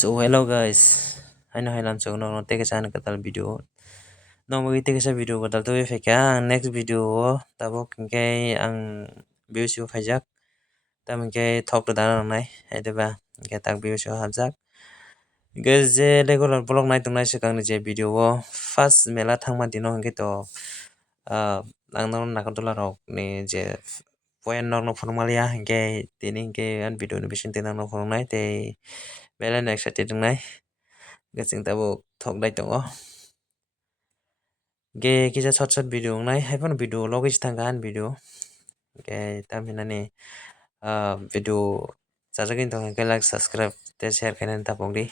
So hello guys, ano hai lan so no take sa katal video. No mo take sa video katal to feka next video tabo kengke ang views yo phajak tam ke thok to dan nai ai de ba ke tak views yo hajak. Guys je regular blog nai tung nai sekang ni je video o first mela thangma dino hangke to ang no nakatula rok ni je point nok no formalia hangke tini ke an video ni bisin tinang no fornai te mela next sa tung nai. Gasing tabo thok dai tongo ge kisa short video nai haipon video logis tangkan video ge taminani video sajagin tong ke like subscribe te share kainan tapong di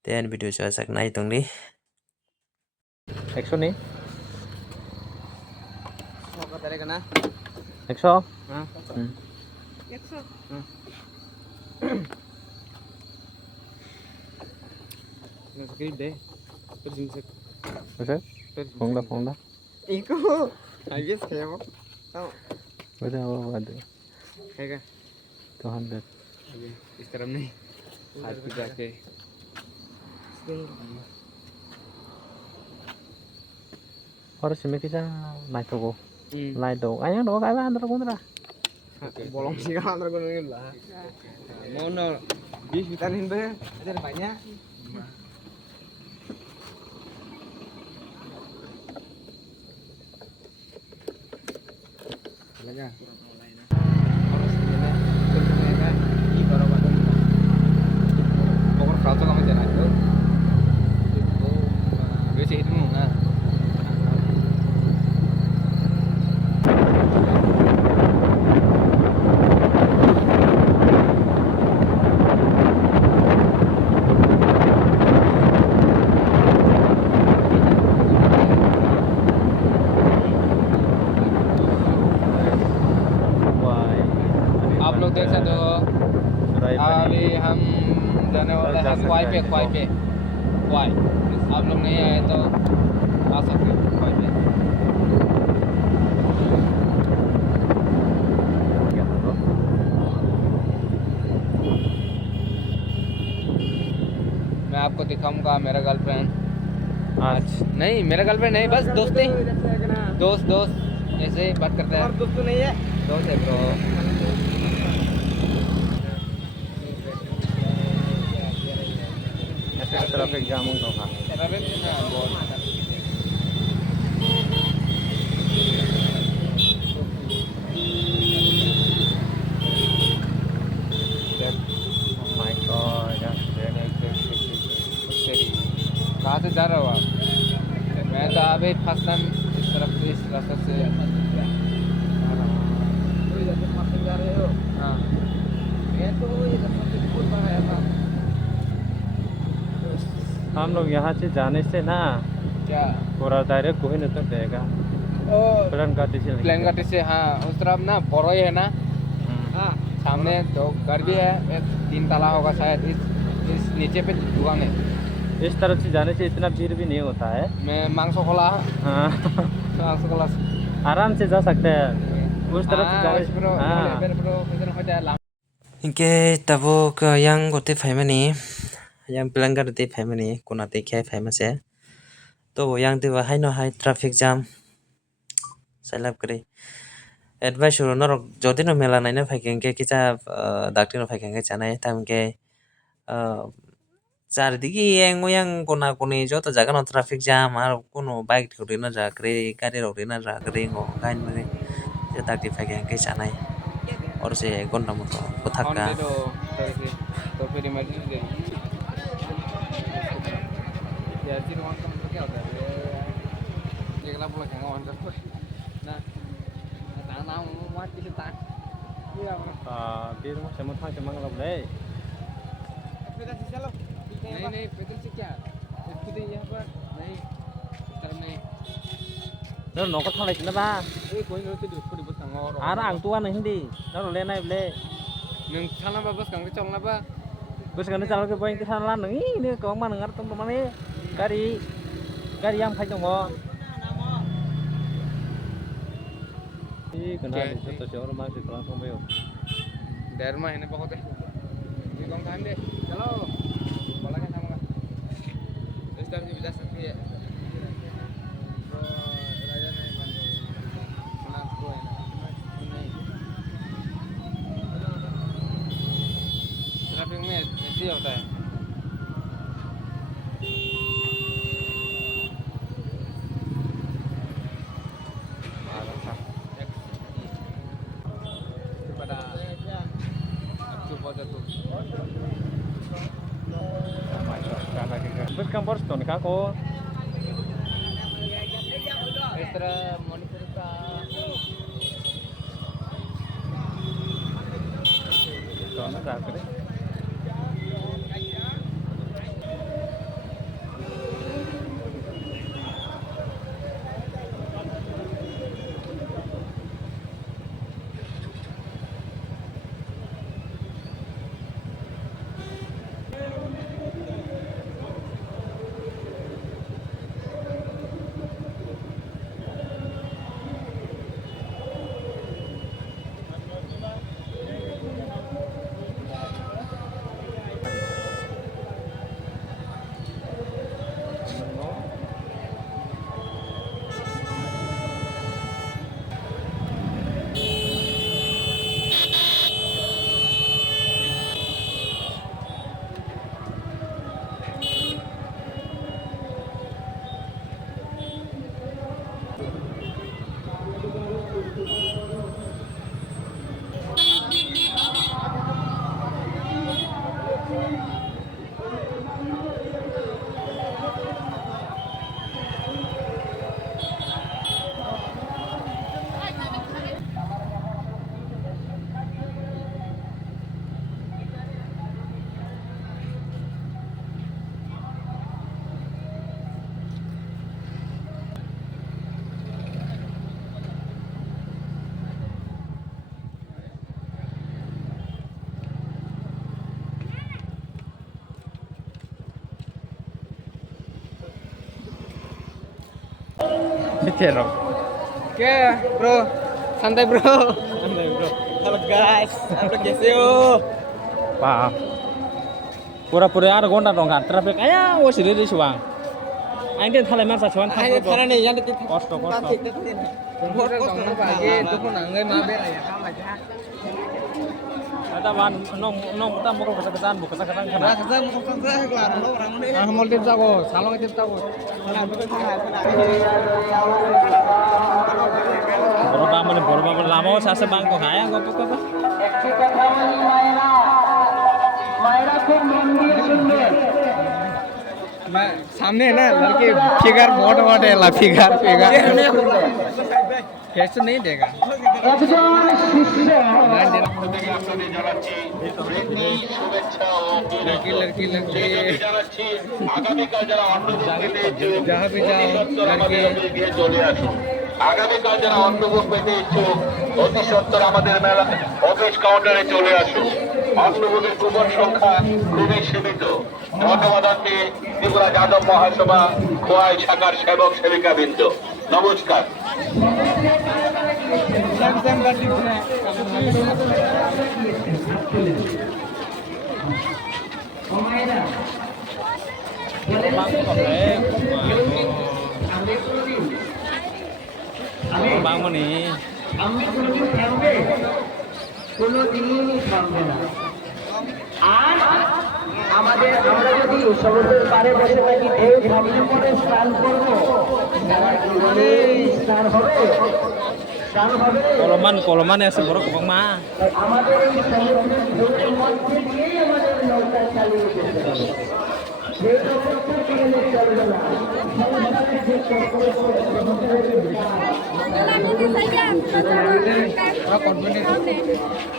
ten video cho sak nai tong di action ni Apa tadi kena? action Hah? Action. Nggak sakit deh. Terus insek. okay phone da Iko. Habis kayak apa? Tahu? ada Kayak 200 इस तरफ नहीं हाथ पे जाके और इसमें किसा नाइ तो नाइ तो ayang do kai ban terus ra bolong sih kan antar gunungin lah mau nol bis vitamin B ada banyak lagi harus ini ternyata di baru pokok kau tuh kamu jangan itu biasa itu nggak आप लोग देख सकते हो अभी हम जाने वाले हैं क्वाई पे क्वाई आप लोग नहीं आए तो आ सकते हो क्वाई पे मैं आपको दिखाऊंगा मेरा गर्लफ्रेंड आज नहीं मेरा गर्लफ्रेंड नहीं बस दोस्ती दोस्त ऐसे ही बात करते हैं दोस्त नहीं है दोस्त है bro traffic jam to ha my god कहाँ से जा रहे हो आप मैं तो अभी फर्स्ट टाइम इस तरफ से इस रास्ते से जा रहे हो हाँ मैं तो हम लोग यहाँ से जाने से ना क्या पूरा डायरेक्ट कोहिनूर तक जाएगा प्लेन घाटी से हाँ उस तरफ ना बोरोई है ना हाँ सामने तो घर भी है एक 3 ताला होगा शायद इस नीचे पे दुकान है इस तरफ से जाने से इतना भीड़ भी नहीं होता है मैं मांगसो खोला हाँ मांगसो खोला आराम से जा सकते हैं उस तरफ से जाने इनके तबो का yang गोते family yang pelanggar de family kuna te khai famous है तो yang de hai no hai traffic jam salap kare advice ro no jodi no mela nai na phaiken ke kicha dakti no phaiken ke chanai tam ke চারিদিকে yang কোনা কোনি যত জায়গা no traffic jam আর কোনো bike ঠুরি না যাকরে গাড়ি রোডে না যাকরে ngো gain mane je dakti phaiken ke chanai और से 1 घंटा मतो कोथाका तो फिर emergency ya sih ruang kan क्या होता है ये गला बोला क्या ऑन कर ना तांग ना मत किसी तांग फिर वो समझ था चमंग लब ले पैदल से चलो नहीं पैदल से क्या खुद यहाँ पर नहीं तरफ नहीं nó nó có thằng này nó ba कोई नहीं तो खुद बस कंगा और ang tua này hindi nó lên này le नों थाना बस कंगा चल ना बा bus kan jalan ke poin ke sana nang ini ko man ngar tom mana gari yang phai dong kena itu sih orang masih kurang sampai डर में है ना बहुत है ये कौन काम दे चलो Ustaz bisa sakit ya. तो राजा नहीं बन गए ना कोई नहीं ट्रैफिक में ऐसे होता है pada coba tuh But kampor stone ka ko. extra monitor का Stone ka kare. Bicara. Oke, bro. Santai, bro. Santai bro. Halo guys, apa कैसे हो? Pa. Pura-pura ada gonda dong kan traffic aya wo siri di suang. Aing teh thalai masa cuan Ini karena nih yang detik Kosto. Buat dong pagi itu pun angin mabe lah ya kamu aja. Ada ban nong kita mau kesakitan bu kesakitan kana. Kita mau keluar orang ini. Ah, mau tip jago, salong tip jago. Boro lama sase bang ko kaya ngop ko ba. मैं सामने है ना लड़के figure बहुत है ला figure कैसे नहीं देगा लड़की जहाँ भी जाओ लड़के আগামীকাল যারা অন্নভোগ পেতে ইচ্ছুক অতি সত্তর আমাদের মেলা অফিস কাউন্টারে চলে আসুন। অন্নভোগের কুপন সংখ্যা খুবই সীমিত। ধন্যবাদ আনতে ত্রিপুরা যাদব মহাসভা খোয়াই শাখার সেবক সেবিকাবৃন্দ, নমস্কার। Bang Moni. আমি কোনোদিন থামবে কোনোদিনই থামবে না আর আমরা যদি সমুদ্রের পাড়ে বসে থাকি ঢেউ থামলে পরে স্নান করবো স্নান হবে Koloman ya seboro kubang ma. আমাদের এই সমুদ্রের ঢেউয়ের মধ্যে দিয়েই আমাদের নৌকা চালিয়ে যেতে হবে ঢেউটা করতে গেলে চলবে না সংসারের যে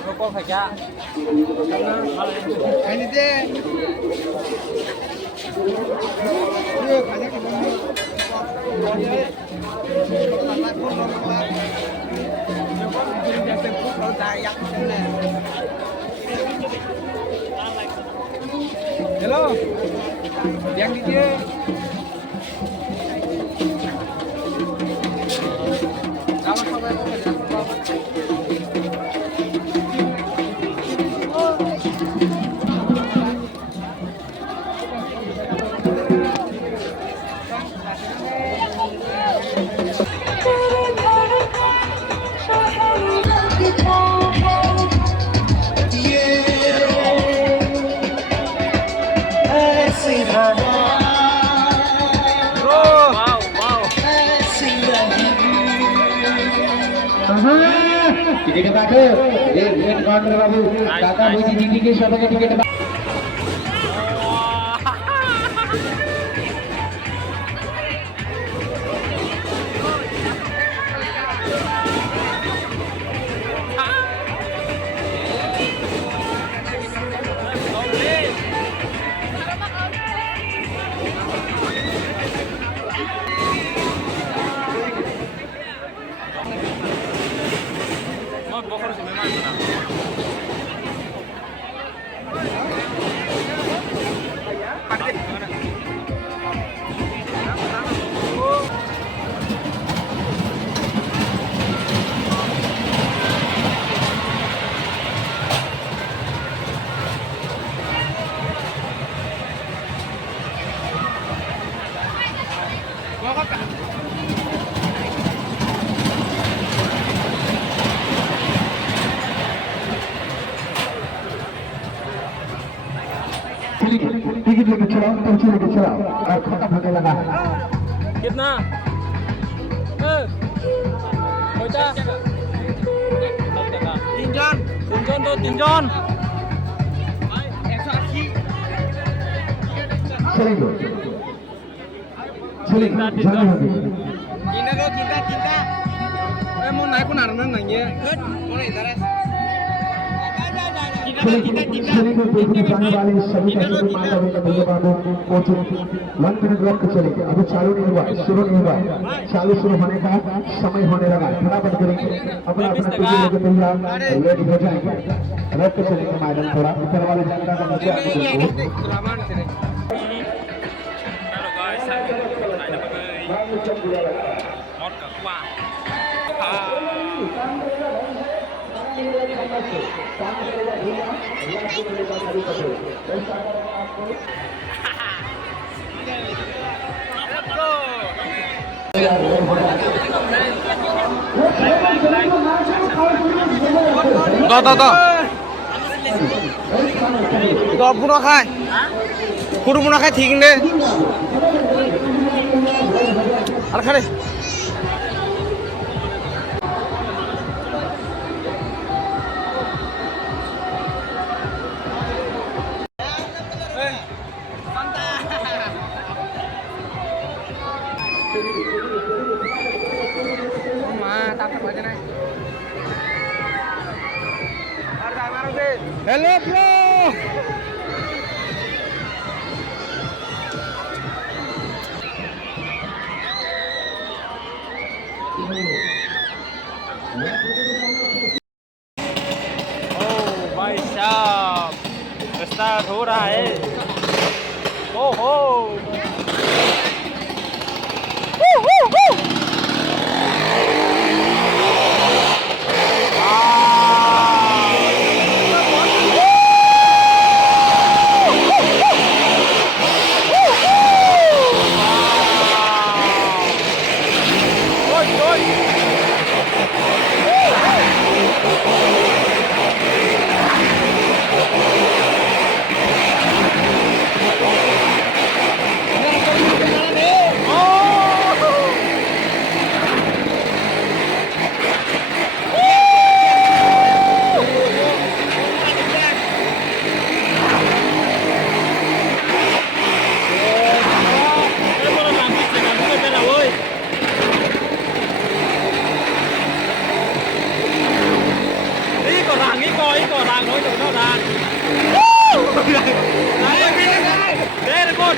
Rokok saja. ini deh Hello, yang di dia. Jangan sampai ticket बाटे ये रेड काउंटर बाबू काका मुझे दीदी के साथ का टिकट टिकट लेके चलाओ पर्ची लेके चलाओ और खाता भागे लगा कितना पैसा 3 जन तो 3 जन चलेंगे चलेंगे जाने होगी mau naik pun harus nanya mau interest चलेंगे देखने जाने वाले सभी पैसेंजर माता का धन्यवाद पहुंचे 1 मिनट रुक के चलेंगे अभी चालू नहीं हुआ शुरू नहीं हुआ चालू शुरू होने का समय होने लगा फटाफट करेंगे अपना अपना टिकट लेके तैयार रेडी हो जाएंगे रख के चलेंगे मैडम थोड़ा ऊपर वाले जनता का मजा puno khai kudu puno khai thing deh ar khare Hello bro. भाई साहब स्टार्ट हो रहा है ओहो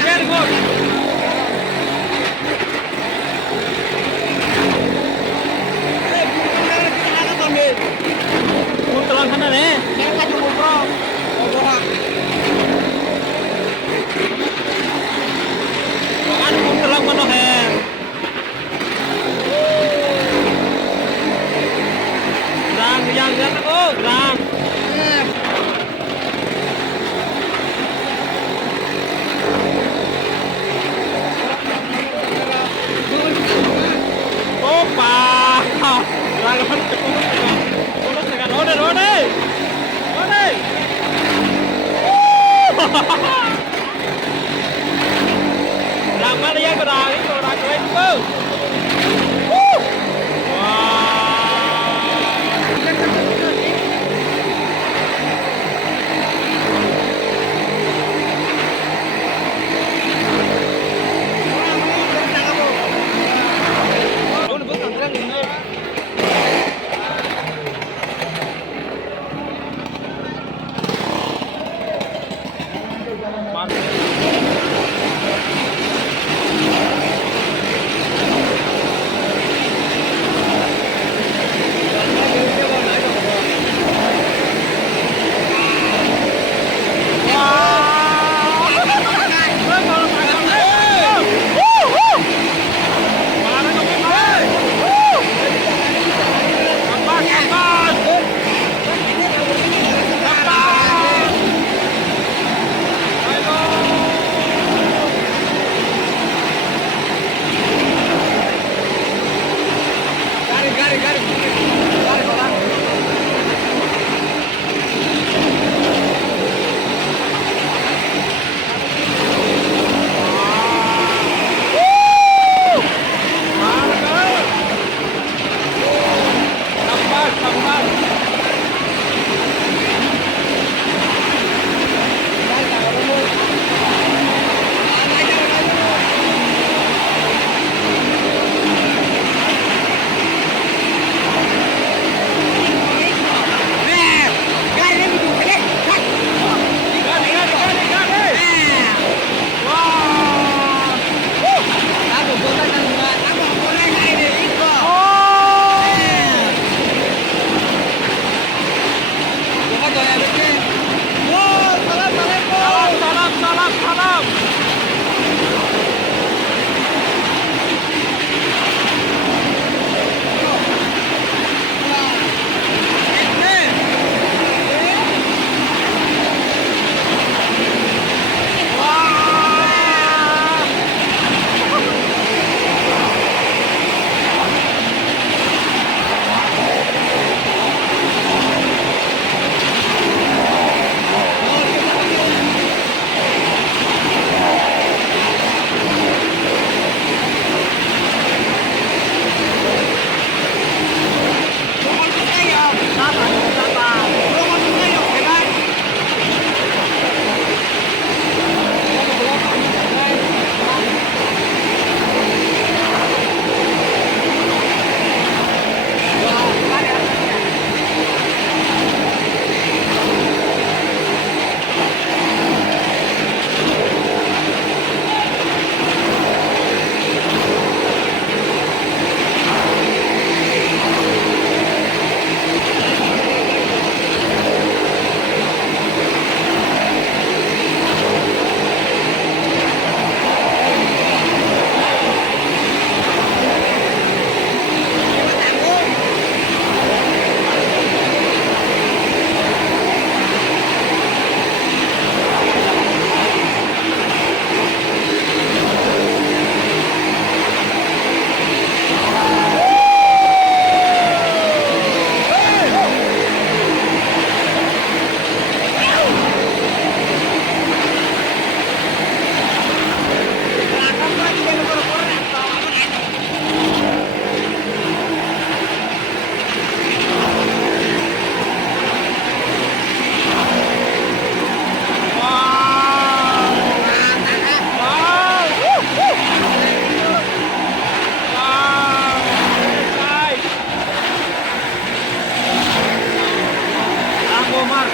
Very good. Pulang sana nih. Kan pulang mana hen? Yang oh, rang. Làm mana yang berang itu orang keren tu. Wow.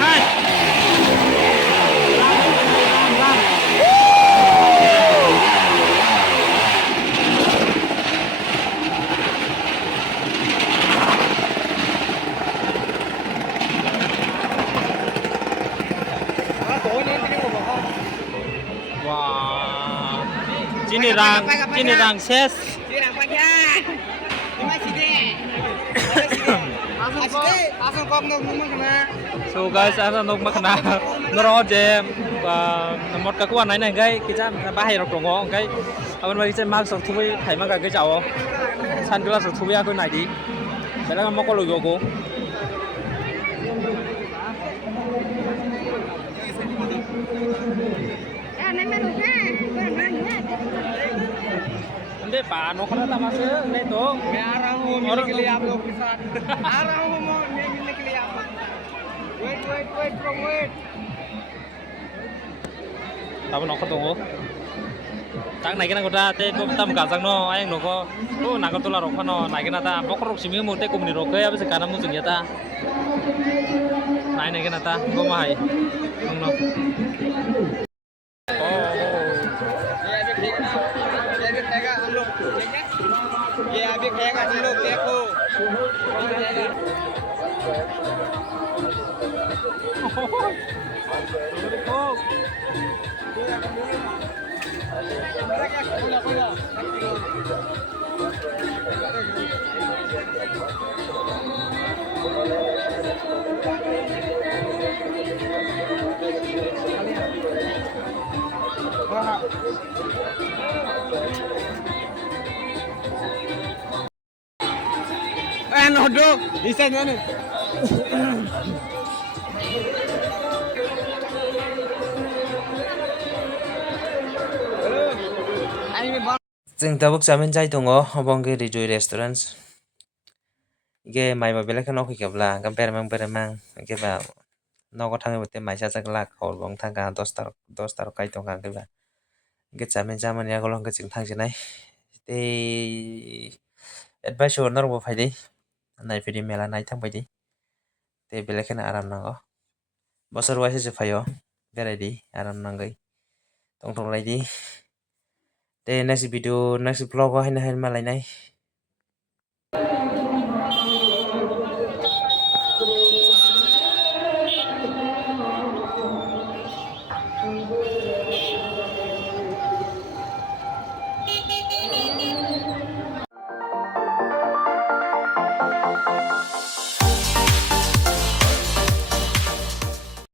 Wah, sini rang ses. Sirang pagyan. Lima sini. Langsung kok ngomong kena. So guys, asa nok makna nero je nomor kakuan này gai kita bahai rok rongo gai awan bagi je mak sok thubi thaima ga gai jawo sunglass sok thubi aku nai di bela mo ko lo yogo ande pa no khara ta mas ne to मैं आ रहा हूँ मिलने के लिए आप लोग के साथ आ रहा हूँ मैं मिलने के लिए आप wait from wait tao nó có tung tang này cái nào ta te ko tam ka jang no ai no ko to na ko to la ro ko no nai cái nào ta bok rok simi mu te kum ni ro ke ab se kana mu jung ya ta nai này cái nào ta ko ma hai không no ये अभी खाएगा हम लोग ठीक है ये अभी खाएगा हम लोग देखो no dog bisa mana जों दाबुक जामेन जाय दङ बंगे रिजय रेस्टुरेन्ट इगे माइबा बेलेखा नखै केब्ला गम बेरमां इगे बा नगो थाङै बते माइसा जागला खौर बं थांगा 10 काइ दंगा गेबा इगे जामेन जामानि आगोल जों थांजनाय ते एडभाइस हरनांगौ फायदै नायफैदि मेला नाय थांबायदि ते बेलेखानो आराम नांगौ बोसोर वाइस जो फायो बेरायदि आराम नांगै दंथंलायदि ते नेक्स्ट भिडिअ नेक्स्ट ब्लॉग हायना हाय मालायनाय